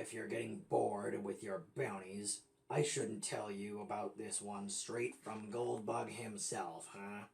if you're getting bored with your bounties, I shouldn't tell you about this one straight from Goldbug himself, huh?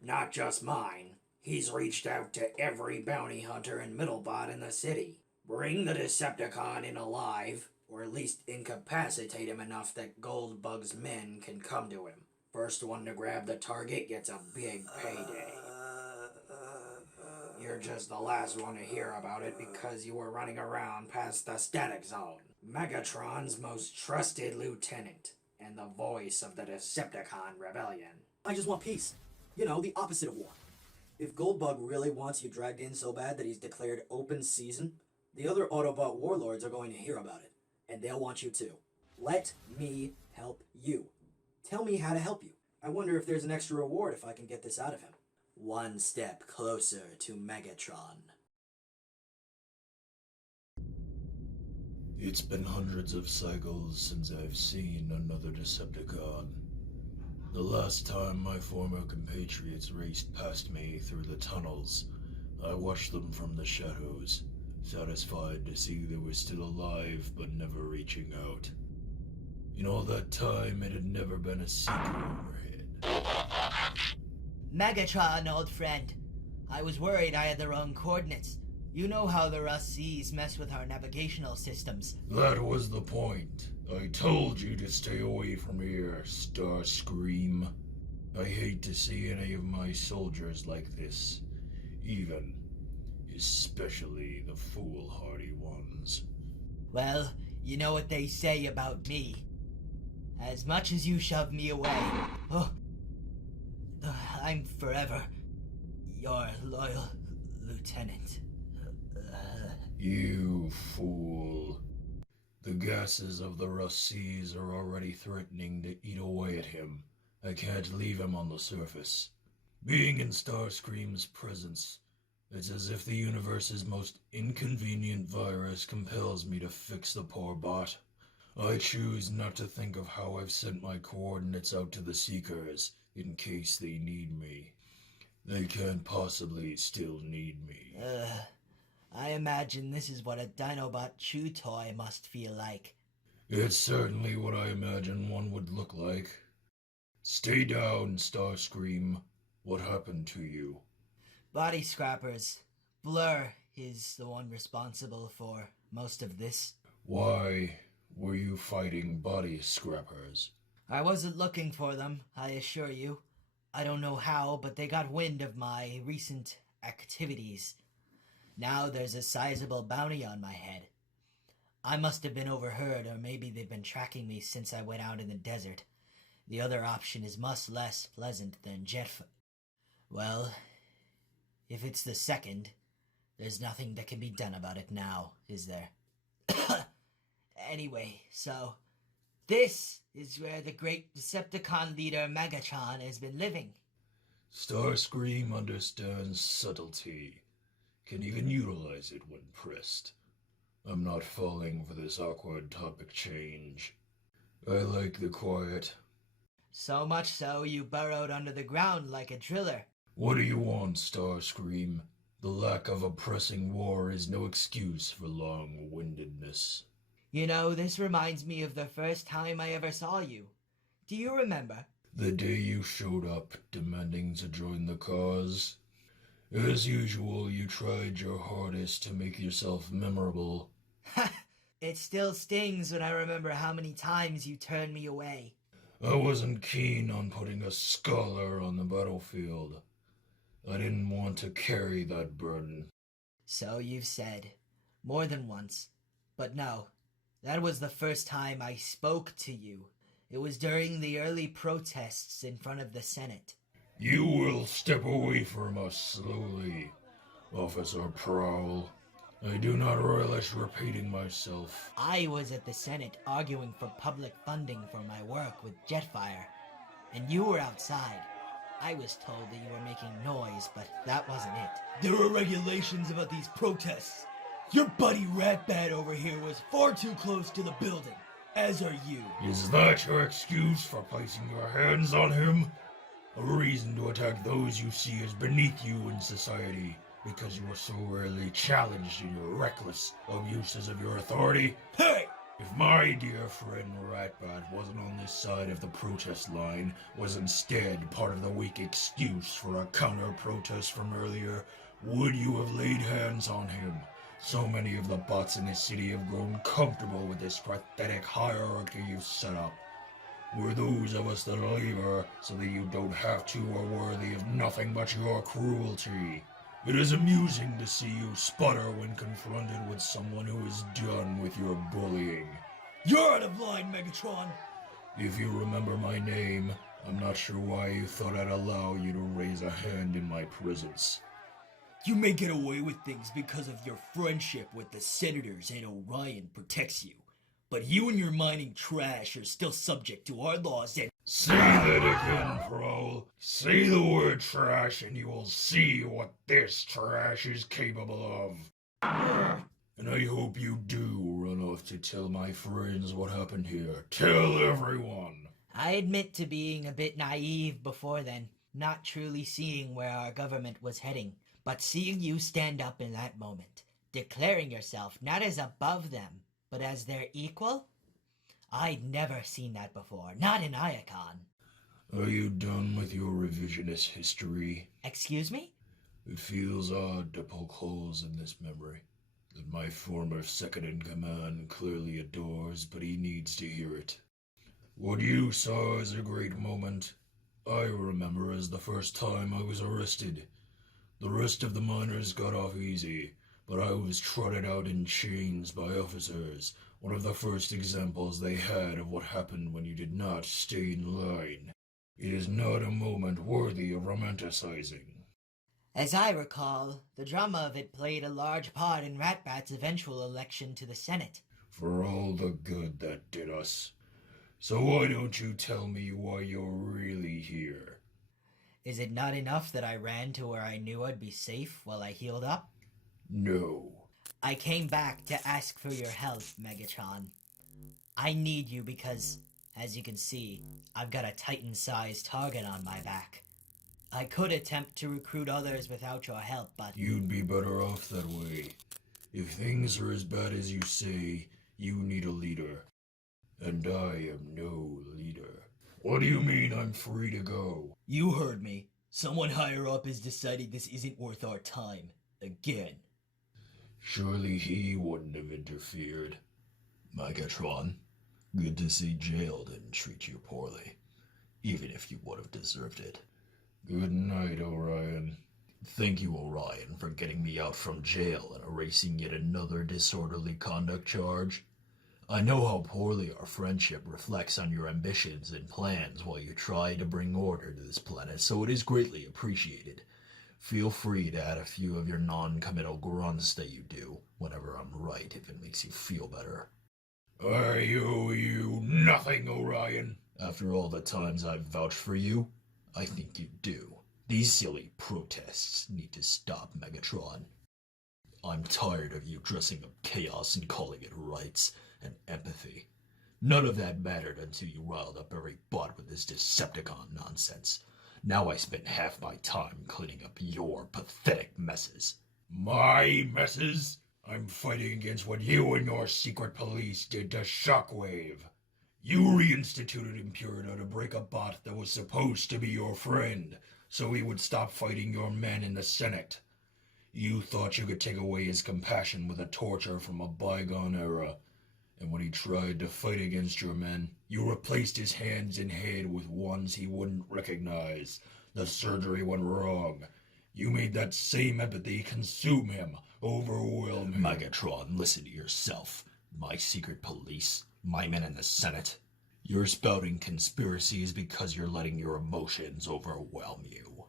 Not just mine. He's reached out to every bounty hunter and Middlebot in the city. Bring the Decepticon in alive, or at least incapacitate him enough that Goldbug's men can come to him. First one to grab the target gets a big payday. You're just the last one to hear about it because you were running around past the static zone. Megatron's most trusted lieutenant, and the voice of the Decepticon rebellion. I just want peace. You know, the opposite of war. If Goldbug really wants you dragged in so bad that he's declared open season, the other Autobot warlords are going to hear about it, and they'll want you too. Let me help you. Tell me how to help you. I wonder if there's an extra reward if I can get this out of him. One step closer to Megatron. It's been hundreds of cycles since I've seen another Decepticon. The last time my former compatriots raced past me through the tunnels, I watched them from the shadows, satisfied to see they were still alive but never reaching out. In all that time, it had never been a secret overhead. Megatron, old friend. I was worried I had the wrong coordinates. You know how the Rust Seas mess with our navigational systems. That was the point. I told you to stay away from here, Starscream. I hate to see any of my soldiers like this, especially the foolhardy ones. Well, you know what they say about me. As much as you shove me away, I'm forever your loyal lieutenant. You fool. The gases of the Rust Seas are already threatening to eat away at him. I can't leave him on the surface. Being in Starscream's presence, it's as if the universe's most inconvenient virus compels me to fix the poor bot. I choose not to think of how I've sent my coordinates out to the Seekers in case they need me. They can't possibly still need me. I imagine this is what a Dinobot chew toy must feel like. It's certainly what I imagine one would look like. Stay down, Starscream. What happened to you? Body scrappers. Blur is the one responsible for most of this. Why were you fighting body scrappers? I wasn't looking for them, I assure you. I don't know how, but they got wind of my recent activities. Now there's a sizable bounty on my head. I must have been overheard, or maybe they've been tracking me since I went out in the desert. The other option is much less pleasant than Well, if it's the second, there's nothing that can be done about it now, is there? Anyway, so this is where the great Decepticon leader Megatron has been living. Starscream understands subtlety, can even utilize it when pressed. I'm not falling for this awkward topic change. I like the quiet. So much so you burrowed under the ground like a driller. What do you want, Starscream? The lack of a pressing war is no excuse for long-windedness. You know, this reminds me of the first time I ever saw you. Do you remember? The day you showed up, demanding to join the cause. As usual, you tried your hardest to make yourself memorable. It still stings when I remember how many times you turned me away. I wasn't keen on putting a scholar on the battlefield. I didn't want to carry that burden. So you've said. More than once. But no, that was the first time I spoke to you. It was during the early protests in front of the Senate. You will step away from us slowly, Officer Prowl. I do not relish repeating myself. I was at the Senate arguing for public funding for my work with Jetfire, and you were outside. I was told that you were making noise, but that wasn't it. There are regulations about these protests. Your buddy Ratbat over here was far too close to the building, as are you. Is that your excuse for placing your hands on him? A reason to attack those you see as beneath you in society. because you were so rarely challenged in your reckless abuses of your authority? Hey! If my dear friend Ratbat wasn't on this side of the protest line, was instead part of the weak excuse for a counter-protest from earlier, would you have laid hands on him? So many of the bots in this city have grown comfortable with this pathetic hierarchy you've set up. We're those of us that leave her so that you don't have to are worthy of nothing but your cruelty. It is amusing to see you sputter when confronted with someone who is done with your bullying. You're out of line, Megatron! If you remember my name, I'm not sure why you thought I'd allow you to raise a hand in my presence. You may get away with things because of your friendship with the Senators and Orion protects you. But you and your mining trash are still subject to our laws and— Say that again, Prowl. Say the word trash and you will see what this trash is capable of. And I hope you do run off to tell my friends what happened here. Tell everyone. I admit to being a bit naive before then, not truly seeing where our government was heading. But seeing you stand up in that moment, declaring yourself not as above them, but as their equal? I'd never seen that before, not in Iacon. Are you done with your revisionist history? Excuse me? It feels odd to poke holes in this memory that my former second-in-command clearly adores, but he needs to hear it. What you saw as a great moment, I remember as the first time I was arrested. The rest of the miners got off easy, but I was trotted out in chains by officers, one of the first examples they had of what happened when you did not stay in line. It is not a moment worthy of romanticizing. As I recall, the drama of it played a large part in Ratbat's eventual election to the Senate. For all the good that did us. So why don't you tell me why you're really here? Is it not enough that I ran to where I knew I'd be safe while I healed up? No. I came back to ask for your help, Megatron. I need you because, as you can see, I've got a Titan-sized target on my back. I could attempt to recruit others without your help, but— You'd be better off that way. If things are as bad as you say, you need a leader. And I am no leader. What do you mean I'm free to go? You heard me. Someone higher up has decided this isn't worth our time. Again. Surely he wouldn't have interfered. Megatron, good to see jail didn't treat you poorly, even if you would have deserved it. Good night, Orion. Thank you, Orion, for getting me out from jail and erasing yet another disorderly conduct charge. I know how poorly our friendship reflects on your ambitions and plans while you try to bring order to this planet, so it is greatly appreciated. Feel free to add a few of your non-committal grunts that you do, whenever I'm right, if it makes you feel better. I owe you nothing, Orion. After all the times I've vouched for you, I think you do. These silly protests need to stop, Megatron. I'm tired of you dressing up chaos and calling it rights and empathy. None of that mattered until you riled up every bot with this Decepticon nonsense. Now I spend half my time cleaning up your pathetic messes. My messes? I'm fighting against what you and your secret police did to Shockwave. You reinstituted Impurita to break a bot that was supposed to be your friend, so he would stop fighting your men in the Senate. You thought you could take away his compassion with a torture from a bygone era. And when he tried to fight against your men, you replaced his hands and head with ones he wouldn't recognize. The surgery went wrong. You made that same empathy consume him, overwhelm him. Megatron, listen to yourself. My secret police, my men in the Senate. You're spouting conspiracies because you're letting your emotions overwhelm you.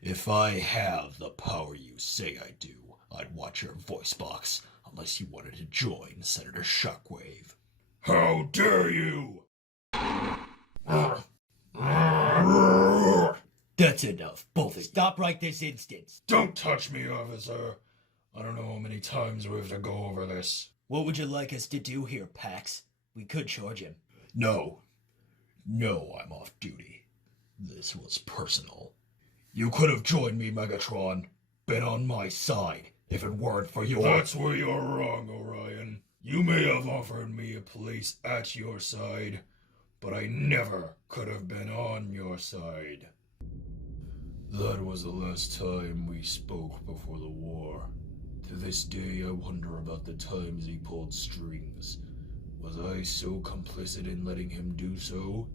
If I have the power you say I do, I'd watch your voice box. Unless you wanted to join Senator Shockwave. How dare you! That's enough, both of you. Stop right this instant. Don't touch me, officer. I don't know how many times we have to go over this. What would you like us to do here, Pax? We could charge him. No. No, I'm off duty. This was personal. You could have joined me, Megatron. been on my side if it weren't for your— That's where you're wrong, Orion. You may have offered me a place at your side, but I never could have been on your side. That was the last time we spoke before the war. To this day, I wonder about the times he pulled strings. Was I so complicit in letting him do so?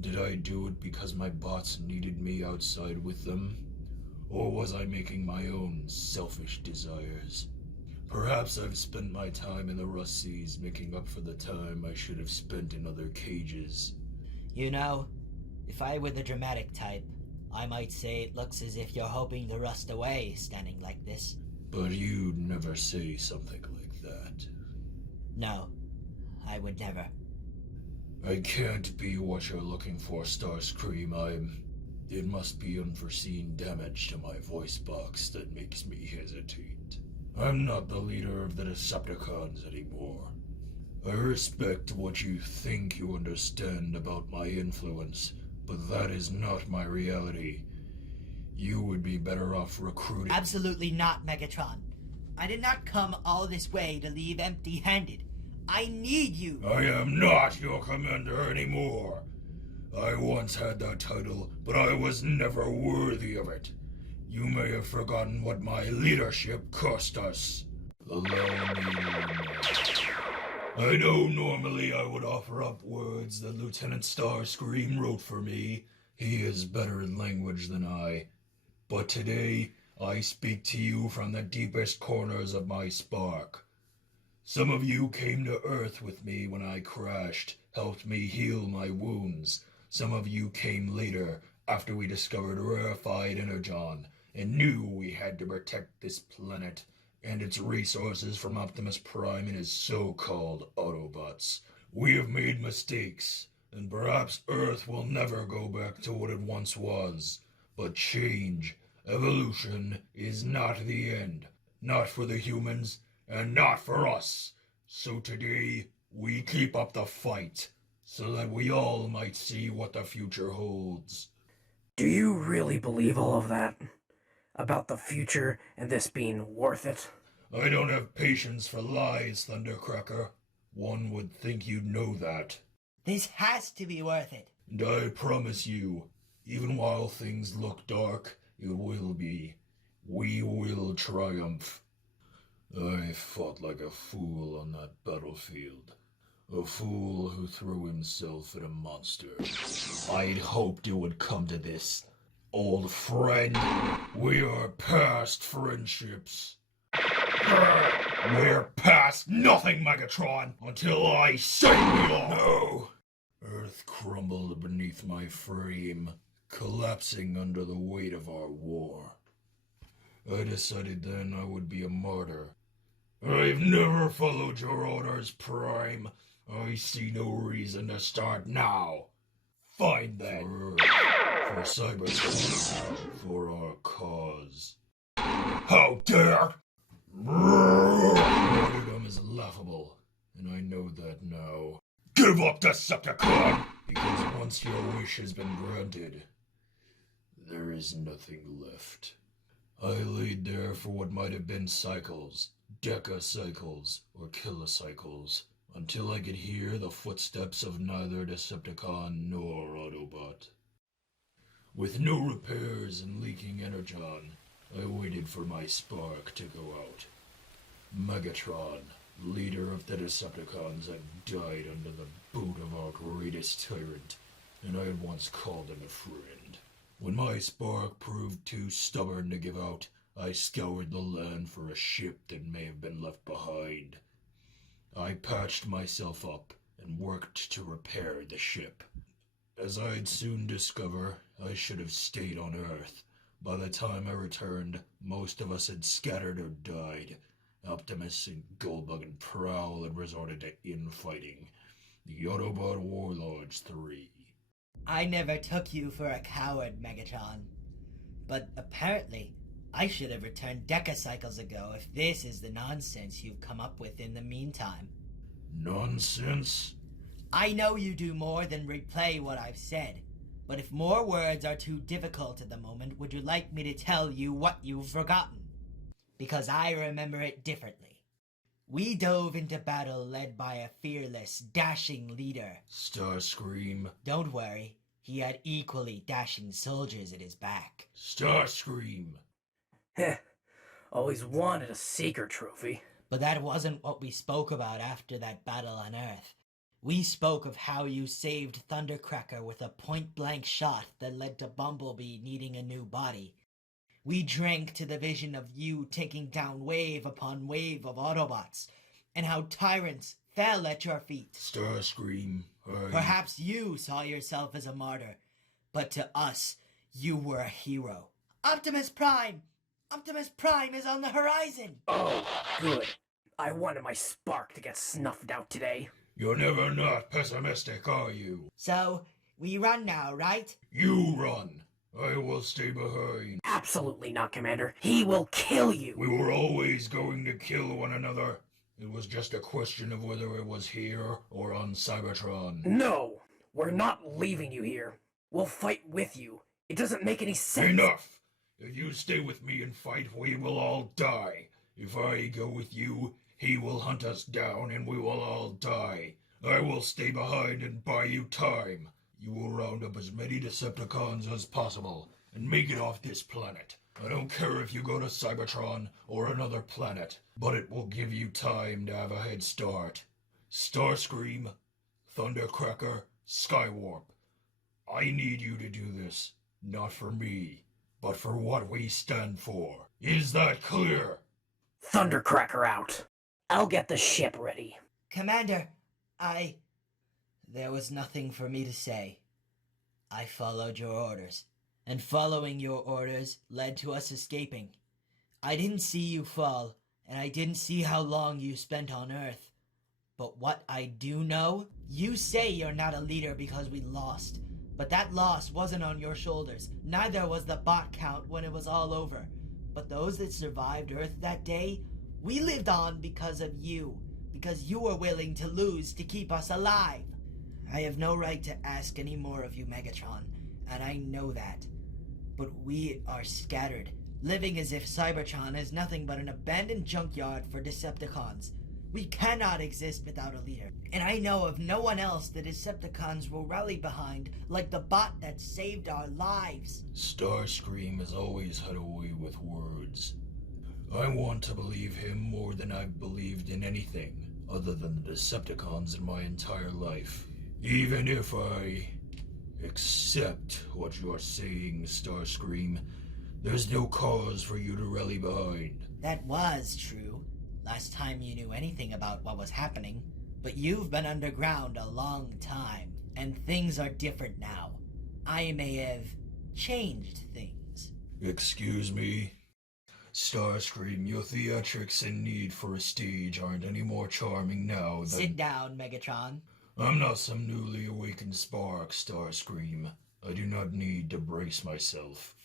Did I do it because my bots needed me outside with them? Or was I making my own selfish desires? Perhaps I've spent my time in the Rust Seas making up for the time I should have spent in other cages. You know, if I were the dramatic type, I might say it looks as if you're hoping to rust away standing like this. But you'd never say something like that. No, I would never. I can't be what you're looking for, Starscream. It must be unforeseen damage to my voice box that makes me hesitate. I'm not the leader of the Decepticons anymore. I respect what you think you understand about my influence, but that is not my reality. You would be better off recruiting— Absolutely not, Megatron. I did not come all this way to leave empty-handed. I need you! I am not your commander anymore. I once had that title, but I was never worthy of it. You may have forgotten what my leadership cost us. Allow me. I know normally I would offer up words that Lieutenant Starscream wrote for me. He is better in language than I. But today, I speak to you from the deepest corners of my spark. Some of you came to Earth with me when I crashed, helped me heal my wounds. Some of you came later, after we discovered rarefied energon, and knew we had to protect this planet and its resources from Optimus Prime and his so-called Autobots. We have made mistakes, and perhaps Earth will never go back to what it once was. But change, evolution, is not the end. Not for the humans, and not for us. So today, we keep up the fight, so that we all might see what the future holds. Do you really believe all of that? About the future and this being worth it? I don't have patience for lies, Thundercracker. One would think you'd know that. This has to be worth it. And I promise you, even while things look dark, it will be. We will triumph. I fought like a fool on that battlefield. A fool who threw himself at a monster. I'd hoped it would come to this. Old friend, we are past friendships. We're past nothing, Megatron, until I say we are. No! Earth crumbled beneath my frame, collapsing under the weight of our war. I decided then I would be a martyr. I've never followed your orders, Prime. I see no reason to start now. Find that. For Cybertron. For our cause. How dare! Martyrdom is laughable, and I know that now. Give up, Decepticon! Because once your wish has been granted, there is nothing left. I laid there for what might have been cycles, decacycles, or kilocycles, until I could hear the footsteps of neither Decepticon nor Autobot. With no repairs and leaking energon, I waited for my spark to go out. Megatron, leader of the Decepticons, had died under the boot of our greatest tyrant, and I had once called him a friend. When my spark proved too stubborn to give out, I scoured the land for a ship that may have been left behind. I patched myself up and worked to repair the ship. As I'd soon discover, I should have stayed on Earth. By the time I returned, most of us had scattered or died. Optimus and Goldbug and Prowl had resorted to infighting. The Autobot Warlords 3. I never took you for a coward, Megatron. But apparently, I should have returned decacycles ago if this is the nonsense you've come up with in the meantime. Nonsense? I know you do more than replay what I've said. But if more words are too difficult at the moment, would you like me to tell you what you've forgotten? Because I remember it differently. We dove into battle led by a fearless, dashing leader. Starscream. Don't worry, he had equally dashing soldiers at his back. Starscream. Heh. Always wanted a Seeker trophy. But that wasn't what we spoke about after that battle on Earth. We spoke of how you saved Thundercracker with a point-blank shot that led to Bumblebee needing a new body. We drank to the vision of you taking down wave upon wave of Autobots, and how tyrants fell at your feet. Starscream. Perhaps you saw yourself as a martyr, but to us, you were a hero. Optimus Prime! Optimus Prime is on the horizon! Oh, good. I wanted my spark to get snuffed out today. You're never not pessimistic, are you? So, we run now, right? You run. I will stay behind. Absolutely not, Commander. He will kill you. We were always going to kill one another. It was just a question of whether it was here or on Cybertron. No, we're not leaving you here. We'll fight with you. It doesn't make any sense. Enough! If you stay with me and fight, we will all die. If I go with you, he will hunt us down and we will all die. I will stay behind and buy you time. You will round up as many Decepticons as possible and make it off this planet. I don't care if you go to Cybertron or another planet, but it will give you time to have a head start. Starscream, Thundercracker, Skywarp. I need you to do this, not for me, but for what we stand for. Is that clear? Thundercracker out. I'll get the ship ready. Commander, There was nothing for me to say. I followed your orders, and following your orders led to us escaping. I didn't see you fall, and I didn't see how long you spent on Earth. But what I do know, you say you're not a leader because we lost. But that loss wasn't on your shoulders. Neither was the bot count when it was all over. But those that survived Earth that day, we lived on because of you. Because you were willing to lose to keep us alive. I have no right to ask any more of you, Megatron, and I know that. But we are scattered, living as if Cybertron is nothing but an abandoned junkyard for Decepticons. We cannot exist without a leader, and I know of no one else the Decepticons will rally behind like the bot that saved our lives. Starscream has always had a way with words. I want to believe him more than I've believed in anything other than the Decepticons in my entire life. Even if I accept what you're saying, Starscream, there's no cause for you to rally behind. That was true, last time you knew anything about what was happening. But you've been underground a long time, and things are different now. I may have changed things. Excuse me? Starscream, your theatrics and need for a stage aren't any more charming now than— Sit down, Megatron. I'm not some newly awakened spark, Starscream. I do not need to brace myself.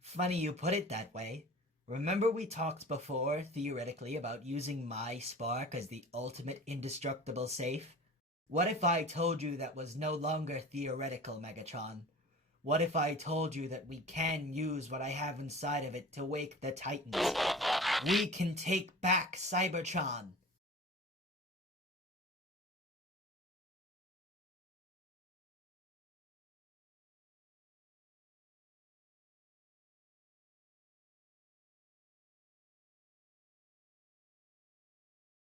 Funny you put it that way. Remember we talked before, theoretically, about using my spark as the ultimate indestructible safe? What if I told you that was no longer theoretical, Megatron? What if I told you that we can use what I have inside of it to wake the Titans? We can take back Cybertron.